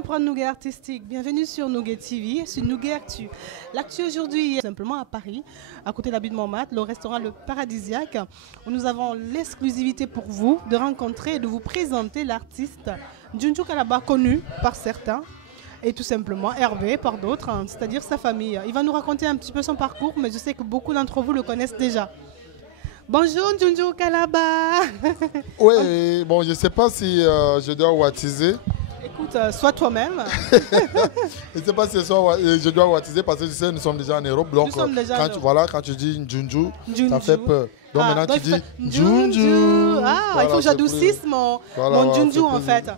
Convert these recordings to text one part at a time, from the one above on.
apprendre Nougat artistique. Bienvenue sur Nougat TV, sur Nougat Actu. L'actu aujourd'hui est simplement à Paris, à côté de la baie de Montmartre, le restaurant Le Paradisiaque, où nous avons l'exclusivité pour vous de rencontrer et de vous présenter l'artiste Djunju Kalaba, connu par certains, et tout simplement Hervé par d'autres, hein, c'est-à-dire sa famille. Il va nous raconter un petit peu son parcours, mais je sais que beaucoup d'entre vous le connaissent déjà. Bonjour Djunju Kalaba. Oui, bon, je ne sais pas si je dois watiser. Écoute, sois toi-même. Je ne sais pas si je dois watiser parce que tu sais, nous sommes déjà en Europe. Donc, quand tu dis Djunju, ça fait peur. Donc maintenant, tu dis Djunju. Ah, voilà, il faut que j'adoucisse mon Djunju en fait.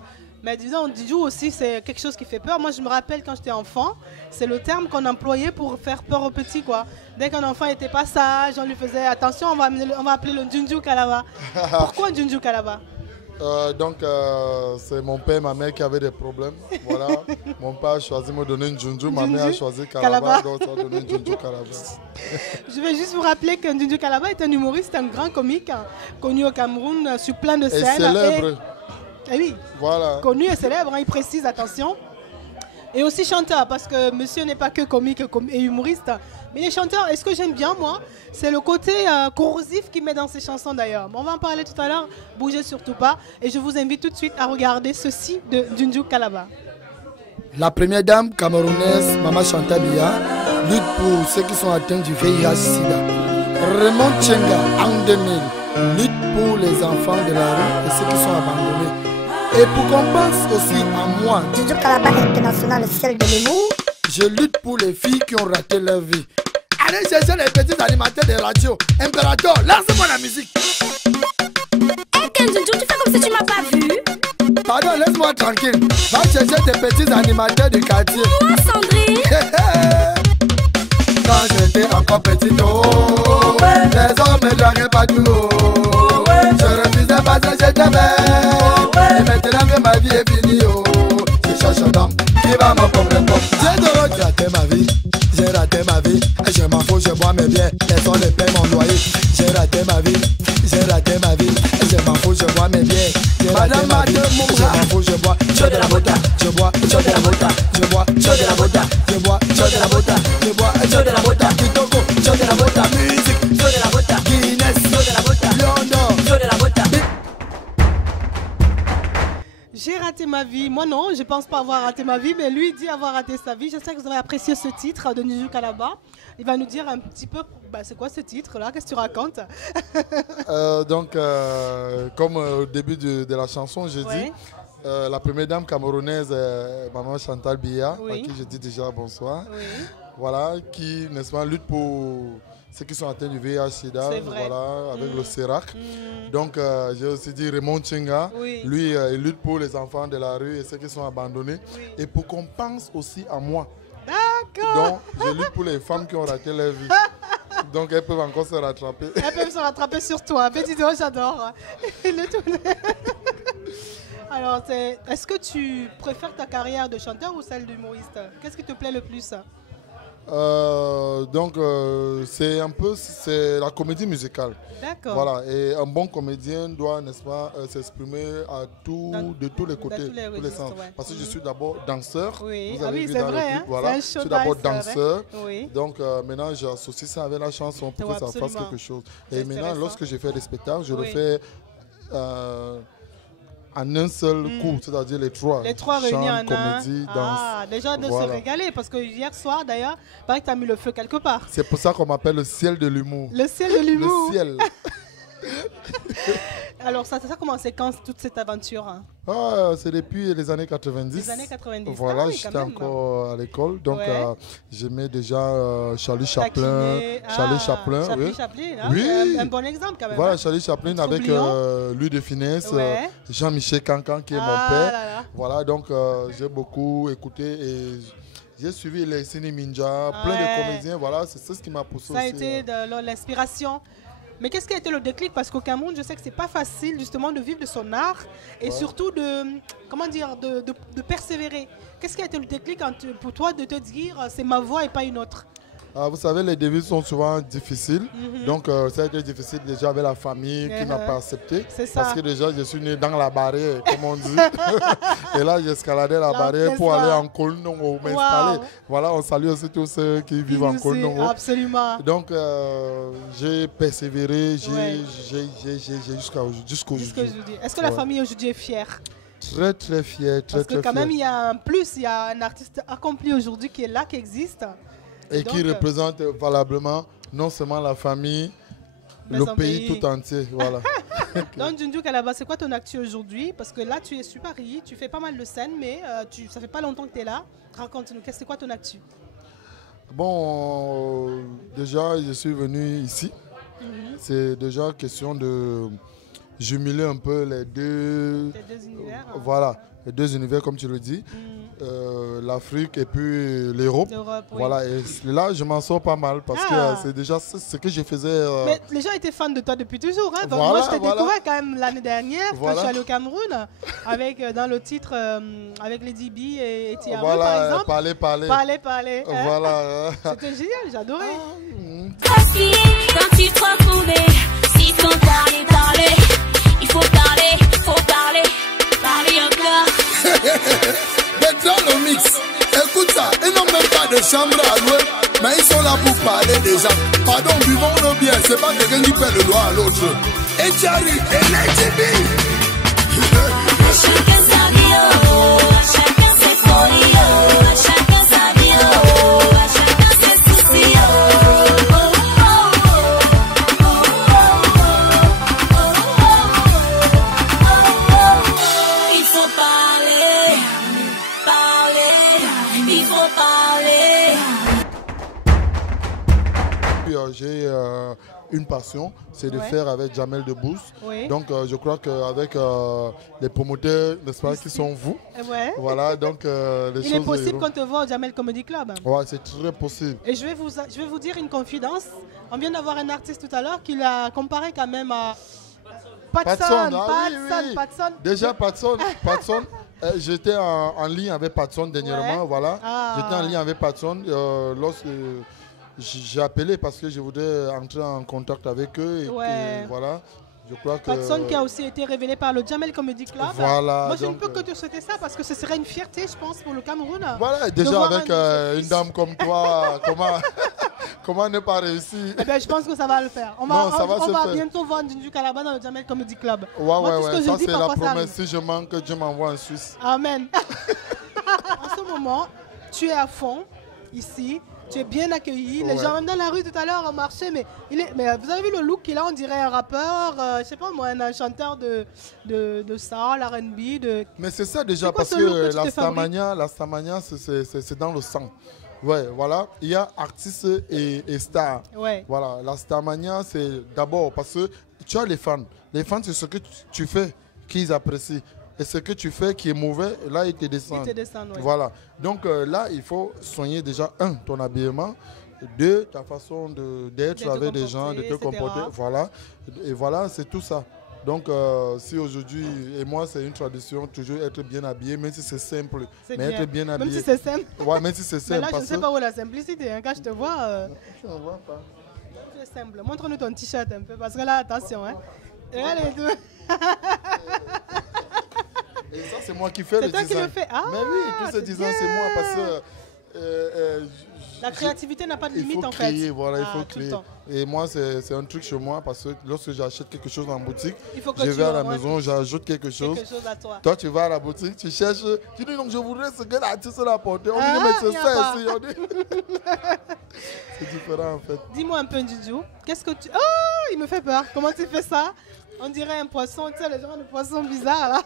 Mais disons, Djunju aussi, c'est quelque chose qui fait peur. Moi, je me rappelle quand j'étais enfant, c'est le terme qu'on employait pour faire peur aux petits, quoi. Dès qu'un enfant n'était pas sage, on lui faisait attention, on va appeler le Djunju Kalaba. Pourquoi Djunju Kalaba? C'est mon père et ma mère qui avaient des problèmes. Voilà. Mon père a choisi de me donner une Djunju, ma mère a choisi Kalaba, donc ça a donné une Djunju Kalaba. Je vais juste vous rappeler que Djunju Kalaba est un humoriste, un grand comique, hein, connu au Cameroun sur plein de scènes. Et célèbre. Et oui, voilà. Connu et célèbre, hein, il précise, attention. Et aussi chanteur, parce que monsieur n'est pas que comique et humoriste, mais il est chanteur. Et ce que j'aime bien, moi, c'est le côté corrosif qu'il met dans ses chansons d'ailleurs. On va en parler tout à l'heure, bougez surtout pas. Et je vous invite tout de suite à regarder ceci de Djunju Kalaba. La première dame camerounaise, Maman Chantal Biya, lutte pour ceux qui sont atteints du VIH-Sida. Raymond Tchenga, en 2000, lutte pour les enfants de la rue et ceux qui sont abandonnés. Et pour qu'on pense aussi à moi, Djunju Kalaba International, le ciel de l'humour, je lutte pour les filles qui ont raté leur vie. Allez chercher les petits animateurs de radio. Impérator, lance-moi la musique. Hey Djunju, tu fais comme si tu m'as pas vu. Pardon, laisse-moi tranquille. Va chercher tes petits animateurs du quartier. Moi, Sandrine. Quand j'étais encore petit, les hommes ne draguaient pas du haut. Je refusais parce que j'étais belle. Et maintenant que ma vie est finie, je cherche un homme qui va me comprendre. J'ai raté ma vie, j'ai raté ma vie. Je m'en fous, je bois mes biens, laissons les payer mon loyer. J'ai raté ma vie, j'ai raté ma vie. Je m'en fous, je bois mes biens. J'ai raté ma vie, je m'en fous, je bois. Chaud de la bota, je bois, chaud de la bota, je bois, chaud de la bota, je bois, chaud de la bota, je bois, chaud de la bota, Kitoko, chaud de la bota, musique, chaud de la bota, Guinness, chaud de la bota, London, chaud de la bota. J'ai raté ma vie. Moi non, je pense pas avoir raté ma vie, mais lui dit avoir raté sa vie. J'espère que vous avez apprécié ce titre de Djunju Kalaba. Il va nous dire un petit peu, c'est quoi ce titre là? Qu'est-ce que tu racontes? Comme au début de la chanson, j'ai dit, la première dame camerounaise, Maman Chantal Biya, à qui je dis déjà bonsoir. Oui. Voilà, qui, n'est-ce pas, lutte pour ceux qui sont atteints du VIH-Sida, voilà, avec le CERAC. Donc, j'ai aussi dit Raymond Tchenga, lui, il lutte pour les enfants de la rue et ceux qui sont abandonnés. Et pour qu'on pense aussi à moi. D'accord. Donc, je lutte pour les femmes qui ont raté leur vie. Donc, elles peuvent encore se rattraper. Elles peuvent se rattraper sur toi. Petit doigt, j'adore. Alors, est-ce que tu préfères ta carrière de chanteur ou celle d'humoriste? Qu'est-ce qui te plaît le plus? C'est la comédie musicale. D'accord. Voilà, et un bon comédien doit, n'est-ce pas, s'exprimer de tous les côtés, tous les sens. Ouais. Parce que je suis d'abord danseur. Oui, vous avez vu c'est vrai. Hein? Voilà, je suis d'abord danseur. Oui. Donc maintenant, j'associe ça avec la chanson pour que ça fasse quelque chose. Et maintenant, lorsque je fais des spectacles, je le fais en un seul coup, c'est-à-dire les trois. Les trois réunis en comédie, danse. Ah, déjà de se régaler, parce que hier soir d'ailleurs, il paraît que tu as mis le feu quelque part. C'est pour ça qu'on m'appelle le ciel de l'humour. Le ciel de l'humour. Le ciel. Alors ça a commencé quand toute cette aventure? C'est depuis les années 90. Les années 90. Voilà, j'étais encore à l'école, donc j'aimais déjà Charlie Chaplin. Charlie Chaplin, oui. Un bon exemple quand même. Voilà, Charlie Chaplin avec Louis de Funès, Jean-Michel Cancan qui est mon père. Voilà, donc j'ai beaucoup écouté et j'ai suivi les Ciné Minja, plein de comédiens. Voilà, c'est ce qui m'a poussé. Ça a été de l'inspiration. Mais qu'est-ce qui a été le déclic? Parce qu'au Cameroun, je sais que c'est pas facile justement de vivre de son art et surtout de persévérer. Qu'est-ce qui a été le déclic pour toi de te dire c'est ma voix et pas une autre? Vous savez, les débuts sont souvent difficiles. Donc, ça a été difficile déjà avec la famille qui n'a pas accepté. Parce que déjà, je suis né dans la barrière, comme on dit. Et là, j'escaladais la barrière pour aller en Kolndongo, m'installer. Voilà, on salue aussi tous ceux qui vivent en Kolndongo. Absolument. Donc, j'ai persévéré jusqu'à aujourd'hui. Est-ce que la famille aujourd'hui est fière? Très, très fière. Parce que quand même, il y a un plus, il y a un artiste accompli aujourd'hui qui est là, qui existe. Et qui représente valablement non seulement la famille, le pays tout entier. Voilà. Donc, Djundju Kalaba, c'est quoi ton actu aujourd'hui? Parce que là, tu es sur Paris, tu fais pas mal de scènes, mais ça fait pas longtemps que tu es là. Raconte-nous, c'est quoi ton actu? Bon, déjà, je suis venu ici. C'est déjà question de jumeler un peu les deux univers. Voilà, les deux univers, comme tu le dis. L'Afrique et puis l'Europe. Voilà, et là, je m'en sors pas mal parce que c'est déjà ce que je faisais. Mais les gens étaient fans de toi depuis toujours. Hein? Donc moi, je t'ai découvert quand même l'année dernière quand je suis allé au Cameroun, avec, dans le titre avec Lady B et Tiago, par exemple. Parler. Hein? Voilà. C'était génial, j'adorais. Quand tu te retrouvais, si ton parler, il faut parler encore. Bertrand le mix, écoute ça, ils n'ont même pas de chambre à louer, mais ils sont là pour parler déjà. Pardon, vivons-le bien, c'est pas quelqu'un qui paie le droit à l'autre. Et Charlie, et Lady B. Chacun sa vie, chacun ses folies, chacun sa vie, chacun ses soucis. Il faut parler. Il faut parler. J'ai une passion, c'est de faire avec Jamel Debbouze. Donc je crois qu'avec les promoteurs, n'est-ce pas, qui sont vous. Voilà, donc il est possible qu'on te voit au Jamel Comedy Club. Ouais, c'est très possible. Et je vais vous dire une confidence. On vient d'avoir un artiste tout à l'heure qui l'a comparé quand même à Patson. Déjà Patson. J'étais en ligne avec Patson dernièrement, voilà. J'étais en ligne avec Patson lorsque j'ai appelé parce que je voudrais entrer en contact avec eux et voilà. Je crois que Patson qui a aussi été révélé par le Jamel Comedy Club. Voilà, moi je ne peux que te souhaiter ça parce que ce serait une fierté, je pense, pour le Cameroun. Voilà, déjà avec une dame comme toi, comment ne pas réussir? Eh bien, je pense que ça va le faire. On va bientôt voir Djundju Kalaba dans le Jamel Comedy Club. Ouais, ça c'est la promesse. Si je manque, Dieu m'envoie en Suisse. Amen. En ce moment, tu es à fond ici. Tu es bien accueilli. Les gens, même dans la rue tout à l'heure, ont marché. Mais vous avez vu le look qu'il a? On dirait un rappeur, je sais pas moi, un chanteur de soul, R&B. Mais c'est ça déjà, parce que la Starmania, c'est dans le sang. Ouais, voilà. Il y a artistes et stars. Voilà, la Starmania, c'est d'abord parce que tu as les fans. Les fans, c'est ce que tu fais qu'ils apprécient. Et ce que tu fais qui est mauvais, là, ils te descendent. Voilà. Donc là, il faut soigner déjà, ton habillement, deux, ta façon d'être avec des gens, de te comporter. Voilà. Et voilà, c'est tout ça. Donc, si aujourd'hui, et moi, c'est une tradition, toujours être bien habillé, même si c'est simple. Mais être bien habillé. Même si c'est simple. Ouais, même si c'est simple. Mais là, je ne sais pas où est la simplicité. Hein. Quand je te vois. Je ne vois pas. C'est simple. Montre-nous ton t-shirt un peu, parce que là, attention. Hein. Regarde les deux. Et ça, c'est moi qui fais le design. C'est toi qui le fais. Mais oui, tout ce design, c'est moi parce que... la créativité n'a pas de limite, en fait. Voilà, il faut créer. Et moi, c'est un truc chez moi parce que lorsque j'achète quelque chose en boutique, je vais à la maison, j'ajoute quelque chose. À toi. Toi, tu vas à la boutique, tu cherches, tu dis donc je voudrais ce que l'artiste a apporté. On dit mais c'est ça ici. C'est différent en fait. Dis-moi un peu, Djundju, qu'est-ce que tu... Oh, il me fait peur. Comment tu fais ça? On dirait un poisson, tu sais, le genre de poisson bizarre là.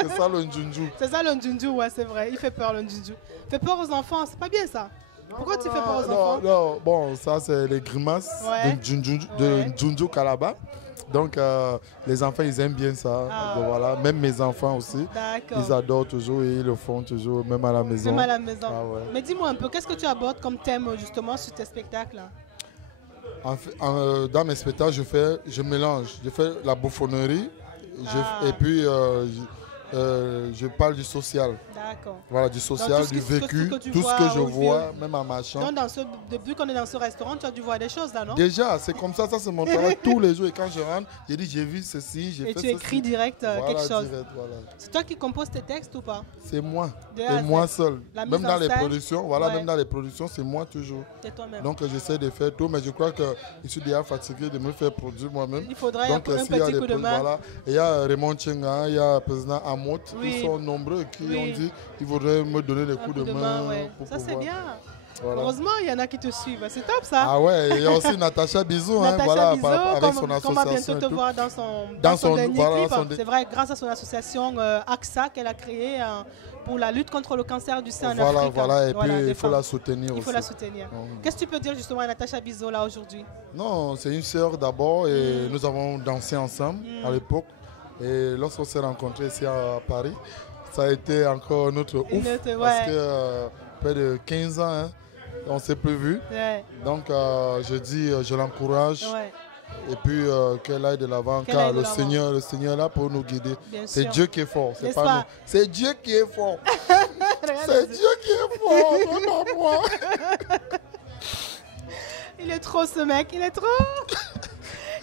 C'est ça le Djundju. C'est ça le Djundju, ouais, c'est vrai. Il fait peur le Djundju. Il fait peur aux enfants, c'est pas bien ça. Pourquoi tu fais peur aux enfants? Non, bon, ça c'est les grimaces de Djundju Kalaba. Donc les enfants ils aiment bien ça. Donc, voilà. Même mes enfants aussi. Ils adorent toujours et ils le font toujours, même à la maison. Même à la maison. Mais dis-moi un peu, qu'est-ce que tu abordes comme thème justement sur tes spectacles là? Dans mes spectacles, je mélange. Je fais la bouffonnerie et puis je parle du social. D'accord. Voilà, du social, du vécu, tout ce que je vois, même en marchant. Donc, depuis qu'on est dans ce restaurant, tu as dû voir des choses là, non? Déjà, c'est comme ça c'est mon travail tous les jours. Et quand je rentre, j'ai dit, j'ai vu ceci, j'ai fait ceci. Et tu écris direct quelque chose. Voilà. C'est toi qui composes tes textes ou pas? C'est moi. Et moi seul. Même dans les productions, même dans les productions, c'est moi toujours. C'est toi-même. Donc, j'essaie de faire tout, mais je crois que je suis déjà fatigué de me faire produire moi-même. Il faudrait un petit coup de main. Voilà. Et il y a Raymond Chenga, il y a le président Amot, ils sont nombreux qui ont dit qu'ils voudraient me donner des coups de main. Ça, c'est bien. Voilà. Heureusement, il y en a qui te suivent. C'est top, ça. Ah ouais, il y a aussi Natacha Bizou, avec son association. On va bientôt te voir dans son dernier clip. C'est vrai, grâce à son association AXA qu'elle a créée pour la lutte contre le cancer du sein en Afrique. Voilà, et puis il faut la soutenir aussi. Il faut la soutenir. Qu'est-ce que tu peux dire justement à Natacha Bizou là aujourd'hui? Non, c'est une sœur d'abord et nous avons dansé ensemble à l'époque. Et lorsqu'on s'est rencontrés ici à Paris, ça a été encore notre ouf parce que près de 15 ans, hein, on ne s'est plus vu. Donc je dis, je l'encourage. Et puis qu'elle aille de l'avant, car le Seigneur est là pour nous guider. C'est Dieu qui est fort, c'est pas nous. C'est Dieu qui est fort. C'est Dieu qui est fort, c'est pas moi. Il est trop ce mec, il est trop.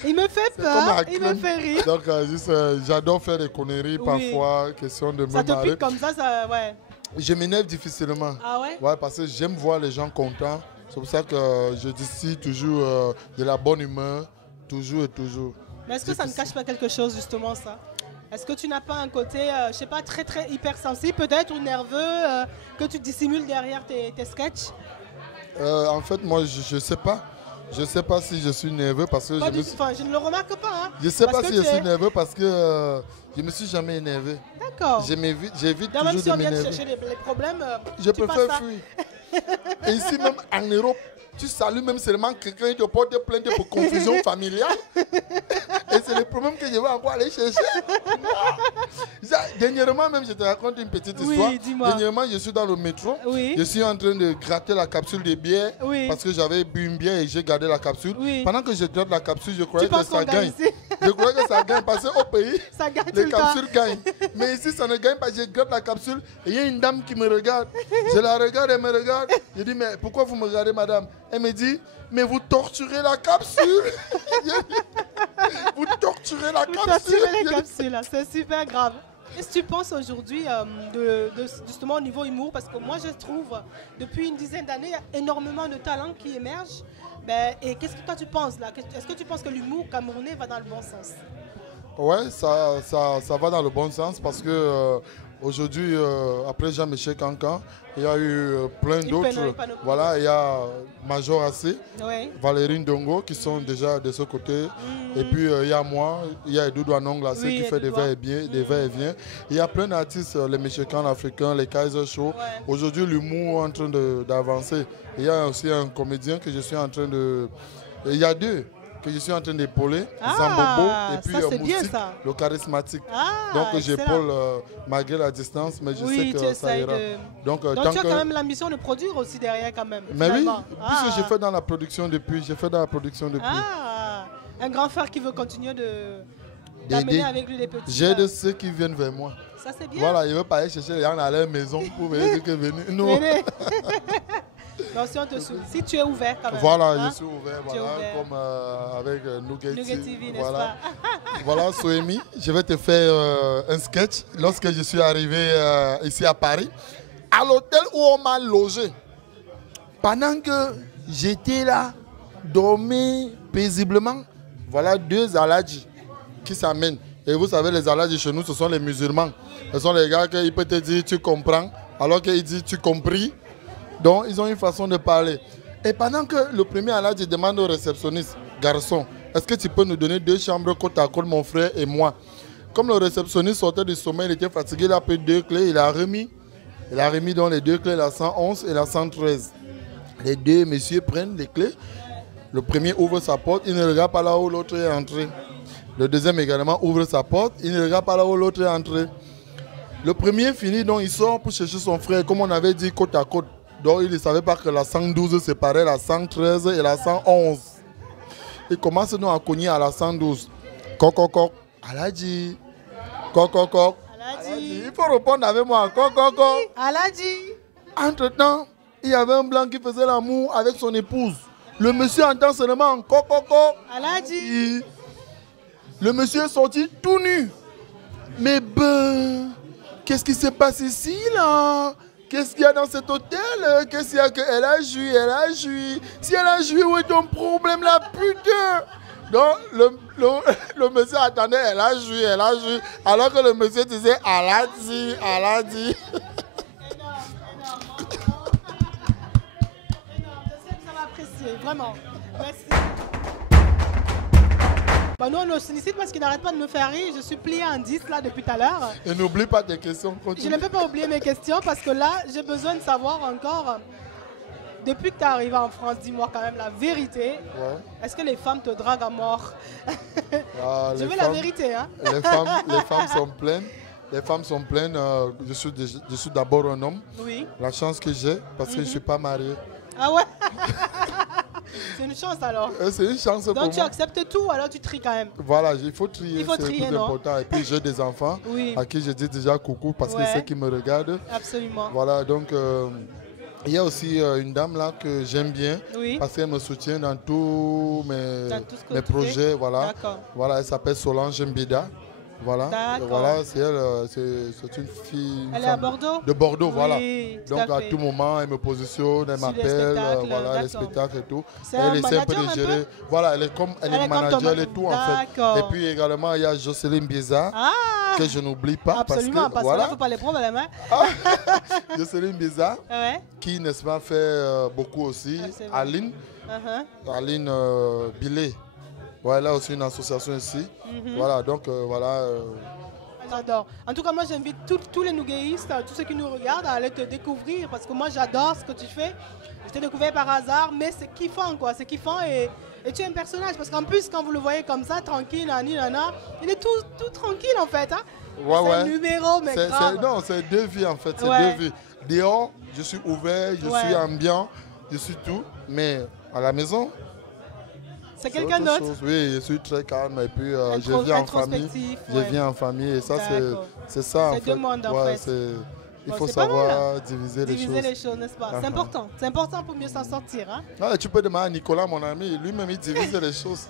Il me fait peur, il me fait rire. Donc j'adore faire des conneries parfois, question de me marrer. Ça te pique comme ça, ouais. Je m'énerve difficilement. Ah ouais? Ouais, parce que j'aime voir les gens contents. C'est pour ça que je dis toujours de la bonne humeur, toujours et toujours. Mais est-ce que ça ne cache pas quelque chose justement ça? Est-ce que tu n'as pas un côté, je sais pas, très très hypersensible peut-être ou nerveux que tu dissimules derrière tes sketchs? En fait, moi, je sais pas. Je sais pas si je suis nerveux parce que je ne le remarque pas. Hein, je sais pas si je suis nerveux parce que je me suis jamais énervé. D'accord. J'évite toujours de m'énerver. Même si on vient de chercher les problèmes, je préfère fuir. Et ici même en Europe, tu salues même seulement quelqu'un qui te porte plainte pour confusion familiale. Et c'est le problème que je vais encore aller chercher. Dernièrement même, je te raconte une petite histoire. Dernièrement, je suis dans le métro. Je suis en train de gratter la capsule de bière parce que j'avais bu une bière et j'ai gardé la capsule. Pendant que je gratte la capsule, je croyais que ça gagne. Je croyais que ça gagne parce qu'au pays, les capsules gagnent. Mais ici, ça ne gagne pas. Je gratte la capsule et il y a une dame qui me regarde. Je la regarde, elle me regarde. Je dis, mais pourquoi vous me regardez, madame? Elle me dit, mais vous torturez la capsule. Vous torturez la capsule. Vous torturez la capsule, c'est super grave. Qu'est-ce que tu penses aujourd'hui justement au niveau humour? Parce que moi je trouve, depuis une dizaine d'années, il y a énormément de talents qui émergent. Et qu'est-ce que toi tu penses là? Est-ce que tu penses que l'humour camerounais va dans le bon sens? Ouais, ça va dans le bon sens parce que aujourd'hui, après Jean-Michel Cancan, il y a eu plein d'autres. Voilà, il y a Major AC, Valérie Ndongo qui sont déjà de ce côté. Et puis il y a moi, il y a Doudou Anong là, qui fait des va-et-vient. Il y a plein d'artistes, les Méchekans africains, les Kaiser Show. Aujourd'hui, l'humour est en train d'avancer. Il y a aussi un comédien que je suis en train de... Il y a deux que je suis en train d'épauler, Zambobo et puis Moussik, le charismatique. Donc j'épaule malgré la distance, mais je sais que ça ira. Donc tu as quand même l'ambition de produire aussi derrière quand même. Mais oui, puisque j'ai fait dans la production depuis. Un grand frère qui veut continuer d'amener avec lui les petits. J'ai de ceux qui viennent vers moi. Ça c'est bien. Voilà, il ne veut pas aller chercher les gens à leur maison pour venir que venir. Non. Donc si tu es ouvert quand même. Voilà, je suis ouvert, comme avec Nougat TV, voilà. Pas voilà, Soemi, je vais te faire un sketch. Lorsque je suis arrivé ici à Paris, à l'hôtel où on m'a logé, pendant que j'étais là, dormir paisiblement, voilà deux aladji qui s'amènent. Et vous savez, les aladji chez nous, ce sont les musulmans. Ce sont les gars qui peuvent te dire tu comprends, alors qu'ils disent tu compris. Donc, ils ont une façon de parler. Et pendant que le premier aladji demande au réceptionniste, garçon, est-ce que tu peux nous donner 2 chambres côte à côte, mon frère et moi? Comme le réceptionniste sortait du sommeil, il était fatigué, il a pris 2 clés, il a remis dans les 2 clés, la 111 et la 113. Les deux messieurs prennent les clés. Le premier ouvre sa porte, il ne regarde pas là où l'autre est entré. Le deuxième également ouvre sa porte, il ne regarde pas là où l'autre est entré. Le premier finit, donc il sort pour chercher son frère, comme on avait dit, côte à côte. Donc il ne savait pas que la 112 séparait la 113 et la 111. Il commence donc à cogner à la 112. Coq, coq, coq, aladji. Coq, coq, coq, Aladji. Il faut répondre avec moi. Coco. Aladji. Entre-temps, il y avait un blanc qui faisait l'amour avec son épouse. Le monsieur entend seulement Coco. Aladji. Le monsieur est sorti tout nu. Mais ben, qu'est-ce qui se passe ici là? Qu'est-ce qu'il y a dans cet hôtel? Qu'est-ce qu'il y a que elle a joui? Si elle a joui, où est ton problème là, putain? Donc le monsieur attendait, elle a joui. Alors que le monsieur disait, Aladji. Énorme. Je sais que ça va apprécier, vraiment. Merci. Bah nous, on le sollicite parce qu'il n'arrête pas de me faire rire. Je suis pliée en 10 là depuis tout à l'heure. Et n'oublie pas tes questions. Continue. Je ne peux pas oublier mes questions parce que là, j'ai besoin de savoir encore, depuis que tu es arrivé en France, dis-moi quand même la vérité. Ouais. Est-ce que les femmes te draguent à mort? Je veux la vérité. Hein? Les femmes sont pleines. Les femmes sont pleines. Je suis d'abord un homme. Oui. La chance que j'ai, parce que je ne suis pas marié. Ah ouais? C'est une chance alors. C'est une chance pour moi. Donc tu acceptes tout, alors tu tries quand même. Voilà, il faut trier, Il faut c'est trier, plus non? important. Et puis j'ai des enfants Oui. à qui je dis déjà coucou parce que Ouais. c'est qui me regardent. Absolument. Voilà, donc il y a aussi une dame là que j'aime bien Oui. parce qu'elle me soutient dans tous Dans tout ce que mes tu projets. fais. Voilà. D'accord. Voilà, elle s'appelle Solange Mbida. Voilà, D'accord. voilà, c'est elle, c'est une fille. Elle est à Bordeaux? De Bordeaux, Oui, voilà. tout Donc à à fait. tout moment, elle me positionne, elle Sur les m'appelle, spectacles, voilà, les d'accord. spectacles et tout. C'est Elle un essaie un peu manager de un gérer. peu? Voilà, elle est comme ton manager, elle est tout en fait. D'accord. Et puis également, il y a Jocelyne Biza, Ah! que je n'oublie pas. Absolument, parce que là, il voilà, ne faut pas les problèmes. Hein? Jocelyne Biza, Ouais. qui, n'est-ce pas, fait beaucoup aussi. Ah, c'est vrai. Aline, Aline Billet. Voilà, elle a aussi une association ici. Voilà, donc voilà. J'adore. En tout cas, moi, j'invite tous les nouguéistes, tous ceux qui nous regardent, à aller te découvrir parce que moi, j'adore ce que tu fais. Je t'ai découvert par hasard, mais c'est kiffant, quoi. C'est kiffant et tu es un personnage parce qu'en plus, quand vous le voyez comme ça, tranquille, nana, il est tout tranquille, en fait. Hein? Ouais, c'est ouais. un numéro, mais grave. Non, c'est deux vies en fait. C'est Ouais. deux vies. Dehors, je suis ouvert, je Ouais. suis ambiant, je suis tout. Mais à la maison, C'est c'est quelqu'un autre d'autre. chose. Oui, je suis très calme et puis je Intro- vis en famille. introspectif, Je ouais. vis en famille et ça, D'accord. c'est ça en C'est fait. deux mondes, en Ouais, fait. il Bon, faut c'est pas mal, savoir diviser les choses, n'est-ce pas? C'est Uh-huh. important. C'est important pour mieux s'en sortir. Hein? Ah, tu peux demander à Nicolas, mon ami, lui-même il divise les choses.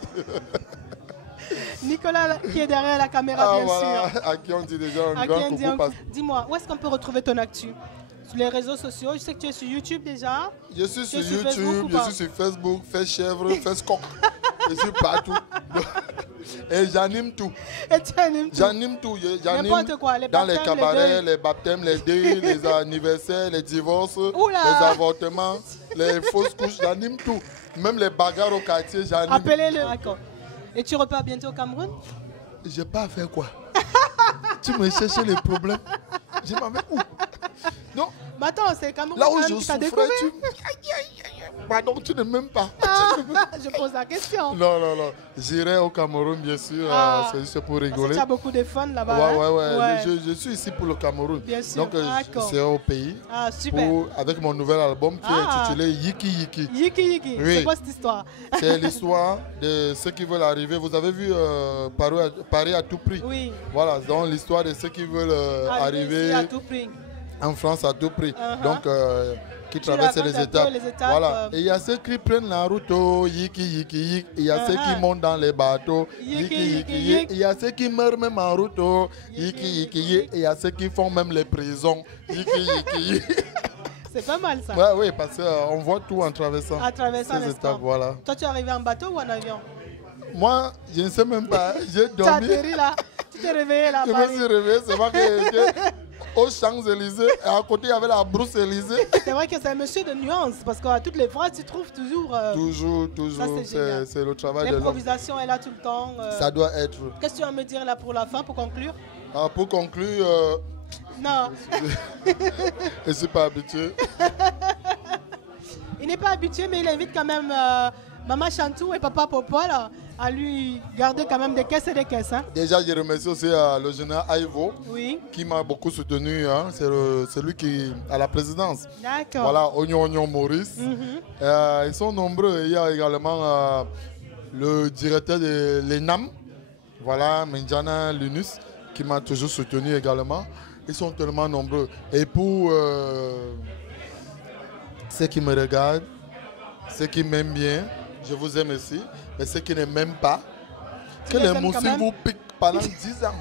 Nicolas, qui est derrière la caméra, bien voilà, sûr. à qui on dit déjà un À grand qui on dit coucou. un parce- Dis-moi, où est-ce qu'on peut retrouver ton actu? Sur les réseaux sociaux, je sais que tu es sur YouTube déjà. Je suis sur Tu es sur Facebook YouTube, ou je pas? suis sur Facebook, fais chèvre, fais coq. Je suis partout. Et j'anime tout. Et tu animes tout. J'anime tout. J'anime N'importe quoi, les dans les baptêmes, les cabarets, deuils. les baptêmes, les deuils, les anniversaires, les divorces, Oula. les avortements, les fausses couches. J'anime tout. Même les bagarres au quartier, j'anime. Appelez-le. D'accord. Et tu repars bientôt au Cameroun? J'ai pas fait quoi. Tu me cherches les problèmes. Je m'en vais où? Non, Mais attends, c'est le Cameroun là où quand je même qui t'a souffrais, découvert. Pardon, tu ne m'aimes pas. Ah, je pose la question. Non, non, non. J'irai au Cameroun, bien sûr. Ah. C'est juste pour Parce que rigoler. tu as beaucoup de fun là-bas. Ouais, hein? ouais, ouais. Je suis ici pour le Cameroun. Bien sûr. Donc, D'accord. c'est au pays. Ah, super. Avec mon nouvel album qui est Ah. intitulé Yiki Yiki. Yiki Yiki. Oui. C'est quoi cette histoire? C'est l'histoire de ceux qui veulent arriver. Vous avez vu Paris à tout prix. Oui. Voilà, donc l'histoire de ceux qui veulent arriver ici à tout prix. en France à tout prix. Uh-huh. Donc, qui traversent racontes les un étapes. peu les étapes, Voilà. Et il y a ceux qui prennent la route, oh, Yiki Yiki Yiki. Il y a ceux qui montent dans les bateaux, Yiki, Yiki Yiki yiki, Yiki. yiki. Il y a ceux qui meurent même en route, oh, Yiki Yiki Yiki. Et il y a ceux qui font même les prisons, Yiki Yiki Yiki. C'est pas mal ça. Ouais, oui, parce qu'on voit tout en traversant. À traverser ces étapes, voilà. Toi, tu es arrivé en bateau ou en avion? Moi, je ne sais même pas. J'ai Tu as dormi. atterri là. Tu t'es réveillé là. Je me suis réveillé, c'est vrai que j'étais aux Champs-Élysées et à côté il y avait la brousse Élysée. C'est vrai que c'est un monsieur de nuance parce qu'à toutes les fois, tu trouves toujours. Toujours, Ça, c'est génial. c'est le travail de l'homme. L'improvisation est là tout le temps. Ça doit être. Qu'est-ce que tu vas me dire là pour la fin, pour conclure? Pour conclure, Non, je ne suis pas habitué. il n'est pas habitué, mais il invite quand même Maman Chantou et Papa Popo là, à lui garder quand même des caisses et des caisses. Hein? Déjà, je remercie aussi le général Aïvo Oui, qui m'a beaucoup soutenu. Hein. C'est lui qui à la présidence. d'accord. Voilà, Oignon Maurice. Mhm. Ils sont nombreux. Il y a également le directeur de l'ENAM, voilà, Menjana Lunus, qui m'a toujours soutenu également. Ils sont tellement nombreux. Et pour ceux qui me regardent, ceux qui m'aiment bien, je vous aime aussi. Mais ceux qui ne m'aiment pas, que les moustiques vous piquent pendant 10 ans.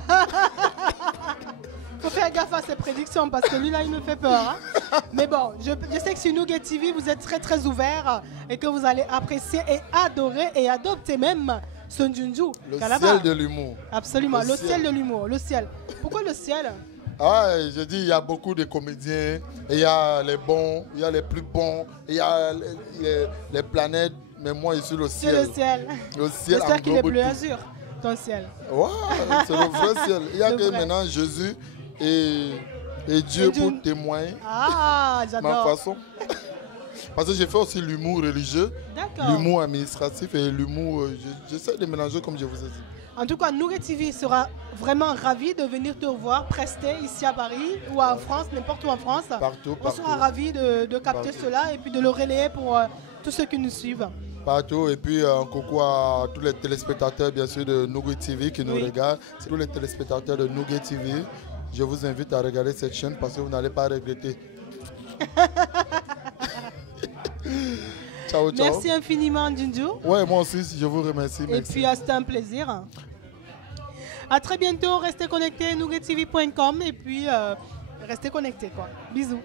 Il faut faire gaffe à ces prédictions parce que lui là il me fait peur. Hein. Mais bon, je sais que sur Nouguet TV vous êtes très ouvert et que vous allez apprécier et adorer et adopter même Sun Junju. Le ciel de l'humour. Absolument, le ciel de l'humour, le ciel. Pourquoi le ciel? Ah, je dis, il y a beaucoup de comédiens, il y a les bons, il y a les plus bons, il y a les planètes, mais moi je suis le ciel. C'est le ciel. Le ciel. J'espère qu'il est bleu azur, ton ciel. Ouais, c'est le vrai ciel. Il y a que maintenant Jésus et Dieu pour témoigner ma façon. Parce que j'ai fait aussi l'humour religieux, l'humour administratif et l'humour... J'essaie de mélanger comme je vous ai dit. En tout cas, Nouguet TV sera vraiment ravi de venir te voir, prester ici à Paris ou en France, n'importe où en France. Partout. On sera ravis de capter cela et puis de le relayer pour tous ceux qui nous suivent. Partout. Et puis un coucou à tous les téléspectateurs, bien sûr, de Nouguet TV qui nous regardent. Tous les téléspectateurs de Nouguet TV, je vous invite à regarder cette chaîne parce que vous n'allez pas regretter. Ciao, ciao. Merci infiniment, Junju. Ouais, moi aussi, je vous remercie. Et puis, c'était un plaisir. À très bientôt. Restez connectés, nougettv.com et puis restez connectés, quoi. Bisous.